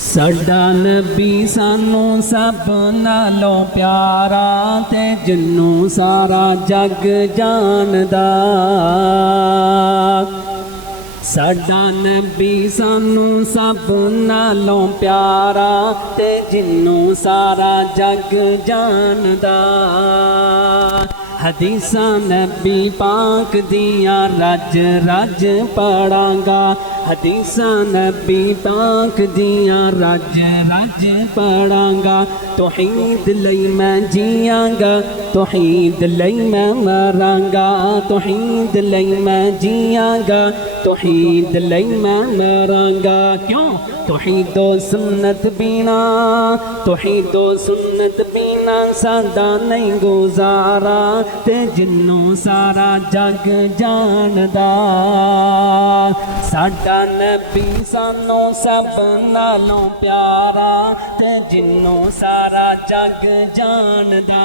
साडा नबी सानू सब नालों प्यारा ते जिन्नू सारा जग जानदा। साडा नबी सानू सब नालों प्यारा ते जिन्नू सारा जग जानदा। हदीसां नबी पाक दियां रज रज पढ़ांगा। हदीसां नबी पाक दियां रज रज पढ़ांगा। तौहीद लई मैं जियांगा, तौहीद लई मैं मरांगा। तौहीद लई मैं जियांगा, तौहीद लई मैं मरांगा। क्यों? तौहीदो सुन्नत बिना, तौहीदो सुन्नत बिना साडा नहीं गुजारा ते जिन्नू सारा जग जानदा। साडा नबी सानू सब नालों प्यारा ते जिन्नू सारा जग जानदा।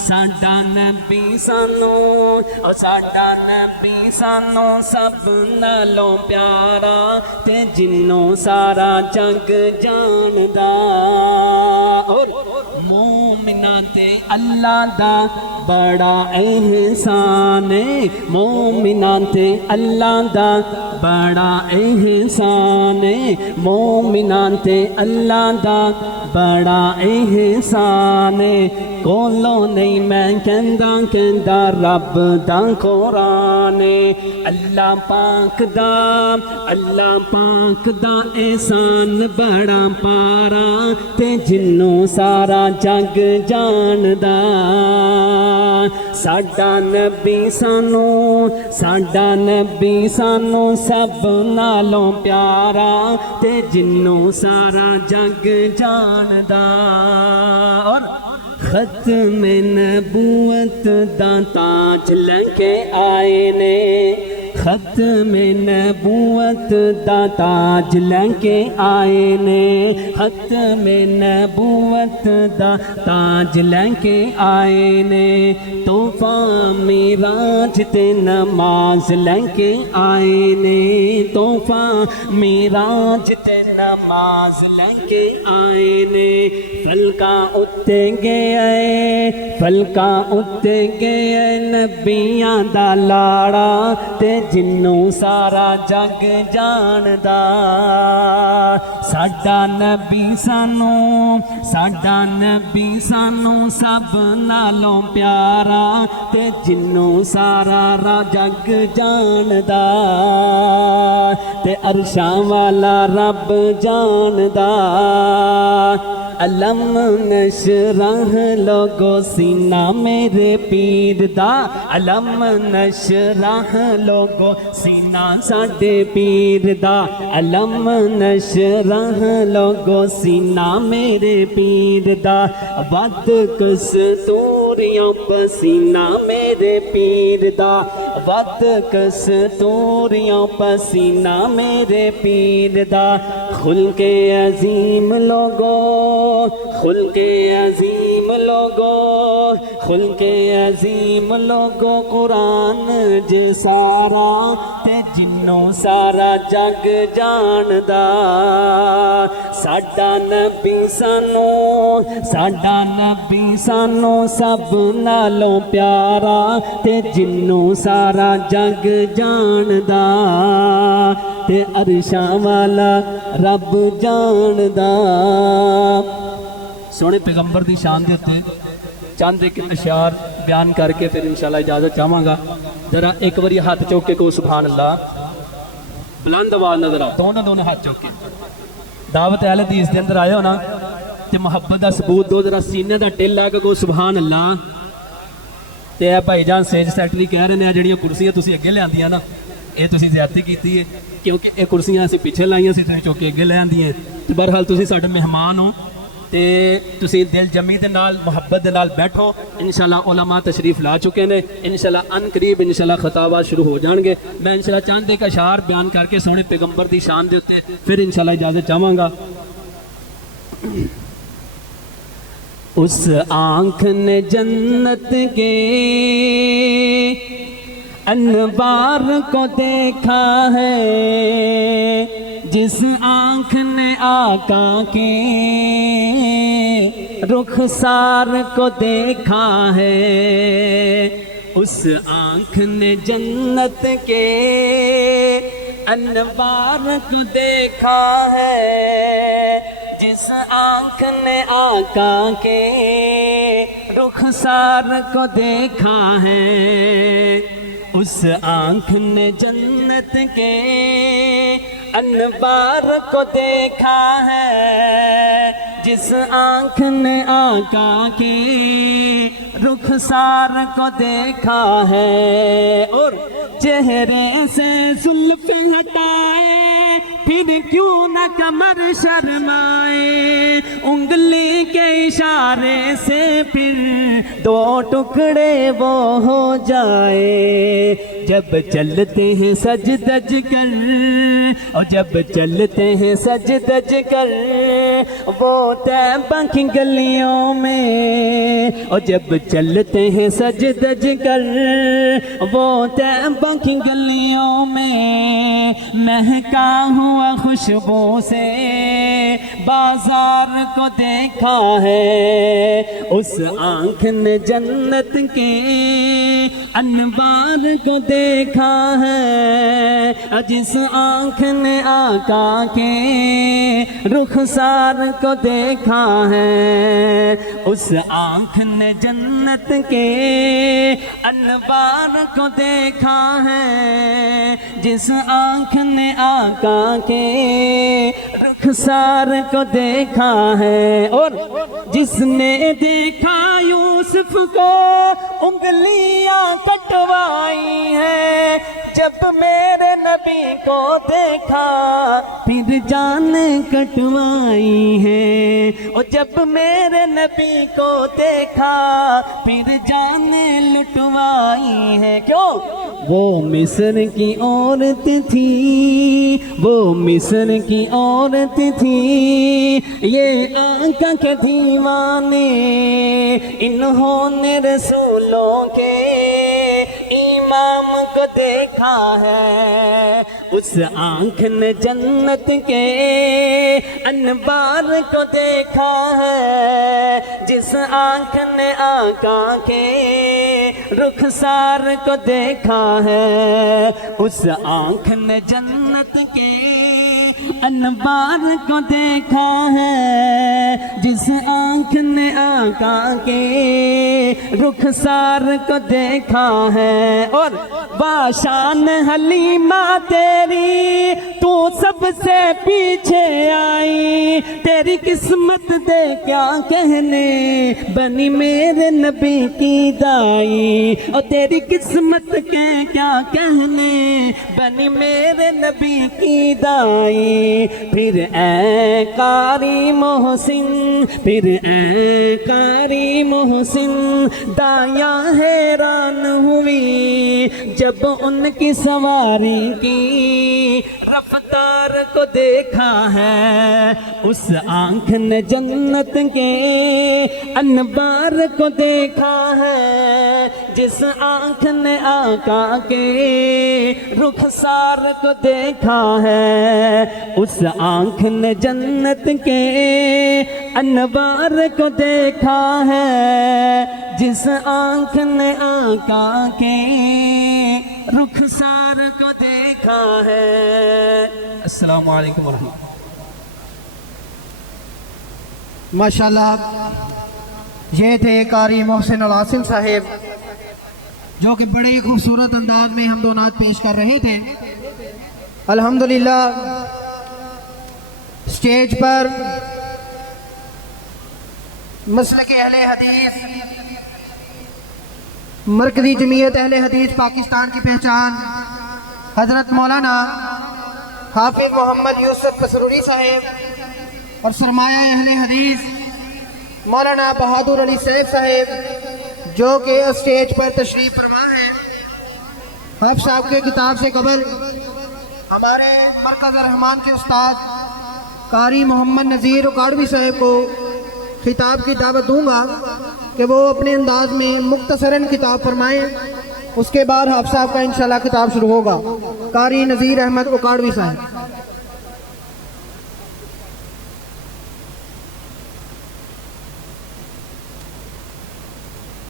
साडा नबी सानू साडा नबी सानू सब नालों प्यारा ते जिन्नू सारा जग जानदा। और मोमिना ते अल्लाह दा बड़ा एहसान है। मोमिना ते अल्लाह दा बड़ा एहसान है। मोमिना ते अल्लाह दा बड़ा एहसान है। कोलों नहीं मैं कहंदा कहंदा रब दा कुरान है। अल्लाह पाक दा एहसान बड़ा पारा ते जिन्नू सारा जग जानदा। साडा नबी सानू सब नालों प्यारा ते जिन्नू सारा जग जानदा। और खत्म नबूवत दा ताज लैके आए ने। खत्म नबूवत दा ताज लैके आए ने। खत्म नबूवत दा ताज लैके आए ने। तोहफा मिराज ते नमाज लैके आए ने। तोहफा मिराज ते नमाज लैके आए ने। फलका उत्ते गए, फलका उत्ते गए नबियां दा लाड़ा ते जिन्नू सारा जग जानदा। साडा नबी सानू सब नालों प्यारा ते जिन्नू सारा जग जानदा। ते अरशां वाला रब जानदा। अलम नशरह लोगो सीना मेरे पीर दा। अलम नशरह लोगो सीना साडे पीर दा। अलम नशरह लोगो सीना मेरे पीर दा। वद कस्तूरियां पसीना मेरे पीर दा। वद कस्तूरियां पसीना मेरे पीर दा। खुल के अजीम लोगो, खुल के अजीम लोगो, खुल के अजीम लोगो कुरान जी सारा ते जिन्नू सारा जग जानदा। साडा नबी सानू सब नालों प्यारा ते जिन्नू सारा जग जानदा। ते अरशां वाला रब जानदा। सोहने पैगंबर की शान के उत्ते चंद एक अशार बयान करके फिर इंशाल्लाह इजाजत चाहांगा। जरा एक बारी हाथ चौक के को सुभान अल्लाह बुलंद आवाज नजर आ। दोनों हाथ चौक के दावत अहले हदीस के अंदर आए हो ना ते मुहब्बत का सबूत दो। जरा सीने का टिल ला के को सुभान अल्लाह। ते भाईजान स्टेज सैकटरी कह रहे हैं जिहड़ियां कुर्सियां तुसीं अगे लिआंदियां ना ये तुसीं ज़्यादती कीती है, क्योंकि ये कुर्सियां असीं पिछे लाइयां सी, तुसीं चुक के अगे ले आंदियां। ते बहरहाल तुसीं साडे मेहमान हो ते तुसीं दिल जमी दे नाल मुहब्बत दे नाल बैठो। इंशाअल्लाह उलमा तशरीफ ला चुके हैं। इंशाअल्लाह अन करीब इंशाअल्लाह खताबात शुरू हो जाएंगे। मैं इंशाअल्लाह चंद एक अशार बयान करके सोहने पैगंबर की शान के उत्ते फिर इंशाअल्लाह इजाजत चाहांगा। उस आँख ने जन्नत के انوار کو دیکھا ہے جس آنکھ نے آقا کے رخسار کو دیکھا ہے، اس آنکھ نے جنت کے انوار کو دیکھا ہے، جس آنکھ نے آقا کے رخسار کو دیکھا ہے، اس آنکھ نے جنت کے انوار کو دیکھا ہے، جس آنکھ نے آقا کے رخسار کو دیکھا ہے، اور چہرے سے زلف ہٹائے پھر کیوں نہ کمر شرمائے، انگلی کے اشارے سے پھر دو ٹکڑے وہ ہو جائے، جب چلتے ہیں سج دج کر، اور جب چلتے ہیں سج دج کر وہ طیبہ کی گلیوں میں، اور جب چلتے ہیں سج دج کر وہ طیبہ کی گلیوں میں، مہکا ہوا خوشبو سے بازار کو دیکھا ہے، اس آنکھ نے جنت کے انوار کو دیکھا ہے، جس آنکھ نے آقا کے رخسار کو دیکھا ہے، اس آنکھ نے جنت کے انوار کو دیکھا ہے، جس آنکھ نے آقا کے رخسار کو دیکھا ہے، اور جس نے دیکھا یوسف کو انگلیاں کٹوائی ہیں، جب میرے نبی کو دیکھا پھر جان کٹوائی ہے، اور جب میرے نبی کو دیکھا پھر جان لٹوائی ہے، کیوں؟ وہ مصر کی عورت تھی، وہ مصر کی عورت تھی، یہ آقا کے دیوانے، انہوں نے رسولوں کے امام کو دیکھا ہے، اس آنکھ نے جنت کے انوار کو دیکھا ہے، جس آنکھ نے آقا کے رخسار کو دیکھا ہے، اس آنکھ نے جنت کے انوار کو دیکھا ہے، جس آنکھ نے آقا کے رخسار کو دیکھا ہے، اور باشان حلیمہ تیری تو سب سے پیچھے آئی، تیری قسمت دے کیا کہنے بنی میرے نبی کی دائی، اور تیری قسمت کے کیا کہنے بنی میرے نبی کی دائی، پھر اے قاری محسن، پھر اے قاری محسن دایاں حیران ہوئی جب ان کی سواری کی رفتار کو دیکھا ہے، اس آنکھ نے جنت کے انوار کو دیکھا ہے، جس آنکھ نے آقا کے رخسار کو دیکھا ہے، اس آنکھ نے جنت کے انوار کو دیکھا ہے، جس آنکھ نے آقا کے رخسار کو دیکھا ہے۔ السلام علیکم ورحمۃ اللہ۔ ماشاءاللہ یہ تھے قاری محسن العاصم صاحب جو کہ بڑے ہی خوبصورت انداز میں حمد و نعت پیش کر رہے تھے۔ الحمدللہ سٹیج پر مسلک اہل حدیث، مرکزی جمعیت اہل حدیث پاکستان کی پہچان حضرت مولانا حافظ محمد یوسف پسروری صاحب اور سرمایہ اہل حدیث مولانا بہادر علی سیف صاحب جو کہ اسٹیج پر تشریف فرما ہیں۔ آپ صاحب کے کتاب سے قبل ہمارے مرکز رحمان کے استاد قاری محمد نذیر اکاڑوی صاحب کو خطاب کی دعوت دوں گا کہ وہ اپنے انداز میں مختصراً خطاب فرمائیں اس کے بعد حافظ صاحب کا انشاءاللہ خطاب شروع ہوگا۔ قاری نذیر احمد اکاڑوی صاحب۔